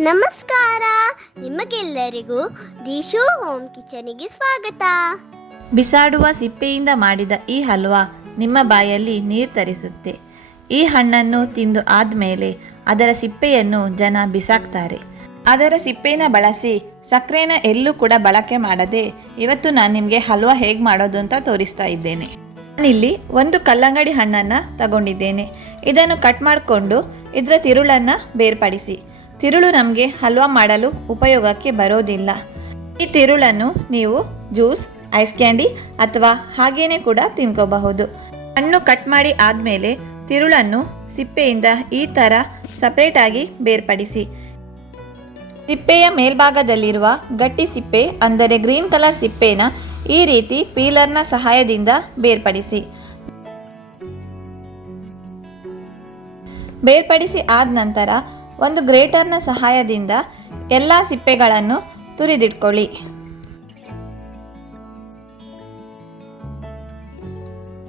ನಮಸ್ಕಾರ, ನಿಮಗೆಲ್ಲರಿಗೂ ದಿಶು ಹೋಮ್ ಕಿಚನಿಗೆ ಸ್ವಾಗತ. ಬಿಸಾಡುವ ಸಿಪ್ಪೆಯಿಂದ ಮಾಡಿದ ಈ ಹಲ್ವಾ ನಿಮ್ಮ ಬಾಯಲ್ಲಿ ನೀರು ತರಿಸುತ್ತೆ. ಈ ಹಣ್ಣನ್ನು ತಿಂದು ಆದಮೇಲೆ ಅದರ ಸಿಪ್ಪೆಯನ್ನು ಜನ ಬಿಸಾಕ್ತಾರೆ. ಅದರ ಸಿಪ್ಪೆನ ಬಳಸಿ ಸಕ್ಕರೆನ ಎಲ್ಲೂ ಕೂಡ ಬಳಕೆ ಮಾಡದೆ ಇವತ್ತು ನಾನು ನಿಮಗೆ ಹಲ್ವಾ ಹೇಗೆ ಮಾಡೋದು ಅಂತ ತೋರಿಸ್ತಾ ಇದ್ದೇನೆ. ನಾನಿಲ್ಲಿ ಒಂದು ಕಲ್ಲಂಗಡಿ ಹಣ್ಣನ್ನು ತಗೊಂಡಿದ್ದೇನೆ. ಇದನ್ನು ಕಟ್ ಮಾಡಿಕೊಂಡು ಇದರ ತಿರುಳನ್ನು ಬೇರ್ಪಡಿಸಿ. ತಿರುಳು ನಮಗೆ ಹಲ್ವಾ ಮಾಡಲು ಉಪಯೋಗಕ್ಕೆ ಬರೋದಿಲ್ಲ. ಈ ತಿರುಳನ್ನು ನೀವು ಜ್ಯೂಸ್, ಐಸ್ ಕ್ಯಾಂಡಿ ಅಥವಾ ಹಾಗೇನೆ ಕೂಡ ತಿನ್ಕೋಬಹುದು. ಹಣ್ಣು ಕಟ್ ಮಾಡಿ ಆದಮೇಲೆ ತಿರುಳನ್ನು ಸಿಪ್ಪೆಯಿಂದ ಈ ಥರ ಸಪ್ರೇಟಾಗಿ ಬೇರ್ಪಡಿಸಿ. ಸಿಪ್ಪೆಯ ಮೇಲ್ಭಾಗದಲ್ಲಿರುವ ಗಟ್ಟಿ ಸಿಪ್ಪೆ ಅಂದರೆ ಗ್ರೀನ್ ಕಲರ್ ಸಿಪ್ಪೆನ ಈ ರೀತಿ ಪೀಲರ್ನ ಸಹಾಯದಿಂದ ಬೇರ್ಪಡಿಸಿ. ಬೇರ್ಪಡಿಸಿ ಆದ ನಂತರ ಒಂದು ಗ್ರೇಟರ್ನ ಸಹಾಯದಿಂದ ಎಲ್ಲ ಸಿಪ್ಪೆಗಳನ್ನು ತುರಿದಿಟ್ಕೊಳ್ಳಿ.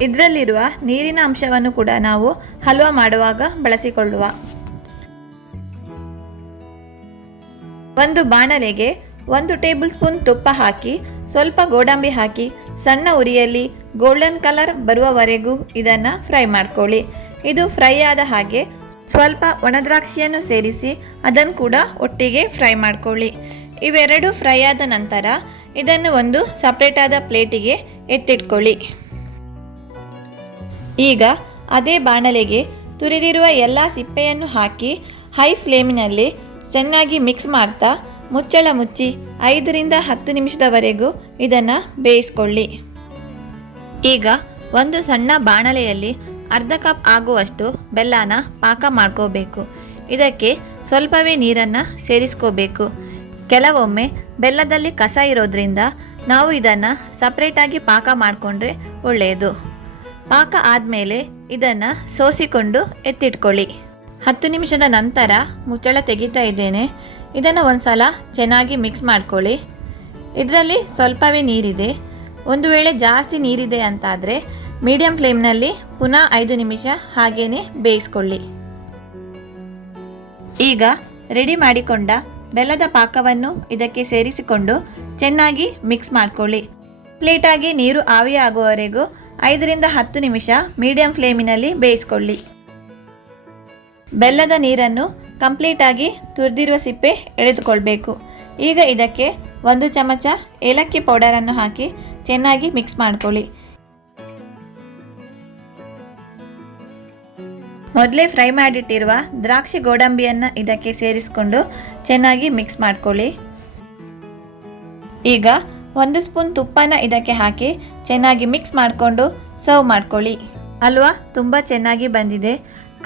ಇದರಲ್ಲಿರುವ ನೀರಿನ ಅಂಶವನ್ನು ಕೂಡ ನಾವು ಹಲ್ವಾ ಮಾಡುವಾಗ ಬಳಸಿಕೊಳ್ಳುವ. ಒಂದು ಬಾಣಲೆಗೆ 1 ಟೇಬಲ್ ಸ್ಪೂನ್ ತುಪ್ಪ ಹಾಕಿ ಸ್ವಲ್ಪ ಗೋಡಂಬಿ ಹಾಕಿ ಸಣ್ಣ ಉರಿಯಲ್ಲಿ ಗೋಲ್ಡನ್ ಕಲರ್ ಬರುವವರೆಗೂ ಇದನ್ನು ಫ್ರೈ ಮಾಡ್ಕೊಳ್ಳಿ. ಇದು ಫ್ರೈ ಆದ ಹಾಗೆ ಸ್ವಲ್ಪ ಒಣದ್ರಾಕ್ಷಿಯನ್ನು ಸೇರಿಸಿ ಅದನ್ನು ಕೂಡ ಒಟ್ಟಿಗೆ ಫ್ರೈ ಮಾಡ್ಕೊಳ್ಳಿ. ಇವೆರಡು ಫ್ರೈ ಆದ ನಂತರ ಇದನ್ನು ಒಂದು ಸಪ್ರೇಟಾದ ಪ್ಲೇಟಿಗೆ ಎತ್ತಿಟ್ಕೊಳ್ಳಿ. ಈಗ ಅದೇ ಬಾಣಲೆಗೆ ತುರಿದಿರುವ ಎಲ್ಲ ಸಿಪ್ಪೆಯನ್ನು ಹಾಕಿ ಹೈ ಫ್ಲೇಮಿನಲ್ಲಿ ಚೆನ್ನಾಗಿ ಮಿಕ್ಸ್ ಮಾಡ್ತಾ ಮುಚ್ಚಳ ಮುಚ್ಚಿ 5 ರಿಂದ 10 ನಿಮಿಷದವರೆಗೂ ಇದನ್ನು ಬೇಯಿಸ್ಕೊಳ್ಳಿ. ಈಗ ಒಂದು ಸಣ್ಣ ಬಾಣಲೆಯಲ್ಲಿ ಅರ್ಧ ಕಪ್ ಆಗುವಷ್ಟು ಬೆಲ್ಲನ ಪಾಕ ಮಾಡ್ಕೋಬೇಕು. ಇದಕ್ಕೆ ಸ್ವಲ್ಪವೇ ನೀರನ್ನು ಸೇರಿಸ್ಕೋಬೇಕು. ಕೆಲವೊಮ್ಮೆ ಬೆಲ್ಲದಲ್ಲಿ ಕಸ ಇರೋದ್ರಿಂದ ನಾವು ಇದನ್ನು ಸಪ್ರೇಟಾಗಿ ಪಾಕ ಮಾಡಿಕೊಂಡ್ರೆ ಒಳ್ಳೆಯದು. ಪಾಕ ಆದಮೇಲೆ ಇದನ್ನು ಸೋಸಿಕೊಂಡು ಎತ್ತಿಟ್ಕೊಳ್ಳಿ. 10 ನಿಮಿಷದ ನಂತರ ಮುಚ್ಚಳ ತೆಗಿತಾ ಇದ್ದೇನೆ. ಇದನ್ನು ಒಂದು ಸಲ ಚೆನ್ನಾಗಿ ಮಿಕ್ಸ್ ಮಾಡ್ಕೊಳ್ಳಿ. ಇದರಲ್ಲಿ ಸ್ವಲ್ಪವೇ ನೀರಿದೆ. ಒಂದು ವೇಳೆ ಜಾಸ್ತಿ ನೀರಿದೆ ಅಂತಾದರೆ ಮೀಡಿಯಂ ಫ್ಲೇಮ್ನಲ್ಲಿ ಪುನಃ 5 ನಿಮಿಷ ಹಾಗೇನೆ ಬೇಯಿಸ್ಕೊಳ್ಳಿ. ಈಗ ರೆಡಿ ಮಾಡಿಕೊಂಡ ಬೆಲ್ಲದ ಪಾಕವನ್ನು ಇದಕ್ಕೆ ಸೇರಿಸಿಕೊಂಡು ಚೆನ್ನಾಗಿ ಮಿಕ್ಸ್ ಮಾಡ್ಕೊಳ್ಳಿ. ಕಂಪ್ಲೀಟಾಗಿ ನೀರು ಆವಿಯಾಗುವವರೆಗೂ 5 ರಿಂದ 10 ನಿಮಿಷ ಮೀಡಿಯಂ ಫ್ಲೇಮಿನಲ್ಲಿ ಬೇಯಿಸ್ಕೊಳ್ಳಿ. ಬೆಲ್ಲದ ನೀರನ್ನು ಕಂಪ್ಲೀಟಾಗಿ ತುರಿದಿರುವ ಸಿಪ್ಪೆ ಎಳೆದುಕೊಳ್ಬೇಕು. ಈಗ ಇದಕ್ಕೆ 1 ಚಮಚ ಏಲಕ್ಕಿ ಪೌಡರನ್ನು ಹಾಕಿ ಚೆನ್ನಾಗಿ ಮಿಕ್ಸ್ ಮಾಡ್ಕೊಳ್ಳಿ. ಮೊದಲೇ ಫ್ರೈ ಮಾಡಿಟ್ಟಿರುವ ದ್ರಾಕ್ಷಿ ಗೋಡಂಬಿಯನ್ನು ಇದಕ್ಕೆ ಸೇರಿಸಿಕೊಂಡು ಚೆನ್ನಾಗಿ ಮಿಕ್ಸ್ ಮಾಡ್ಕೊಳ್ಳಿ. ಈಗ 1 ಸ್ಪೂನ್ ತುಪ್ಪನ ಇದಕ್ಕೆ ಹಾಕಿ ಚೆನ್ನಾಗಿ ಮಿಕ್ಸ್ ಮಾಡಿಕೊಂಡು ಸರ್ವ್ ಮಾಡ್ಕೊಳ್ಳಿ. ಹಲ್ವಾ ತುಂಬ ಚೆನ್ನಾಗಿ ಬಂದಿದೆ.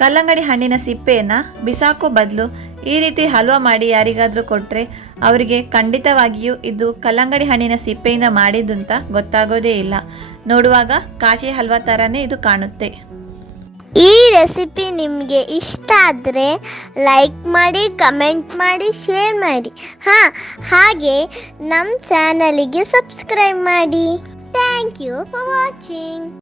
ಕಲ್ಲಂಗಡಿ ಹಣ್ಣಿನ ಸಿಪ್ಪೆಯನ್ನು ಬಿಸಾಕೋ ಬದಲು ಈ ರೀತಿ ಹಲ್ವಾ ಮಾಡಿ ಯಾರಿಗಾದರೂ ಕೊಟ್ಟರೆ ಅವರಿಗೆ ಖಂಡಿತವಾಗಿಯೂ ಇದು ಕಲ್ಲಂಗಡಿ ಹಣ್ಣಿನ ಸಿಪ್ಪೆಯಿಂದ ಮಾಡಿದ್ದು ಅಂತ ಗೊತ್ತಾಗೋದೇ ಇಲ್ಲ. ನೋಡುವಾಗ ಕಾಶಿ ಹಲ್ವಾ ಥರನೇ ಇದು ಕಾಣುತ್ತೆ. ಈ ರೆಸಿಪಿ ನಿಮಗೆ ಇಷ್ಟ ಆದರೆ ಲೈಕ್ ಮಾಡಿ, ಕಮೆಂಟ್ ಮಾಡಿ, ಶೇರ್ ಮಾಡಿ. ಹಾಗೆ ನಮ್ಮ ಚಾನಲಿಗೆ ಸಬ್ಸ್ಕ್ರೈಬ್ ಮಾಡಿ. Thank you for watching.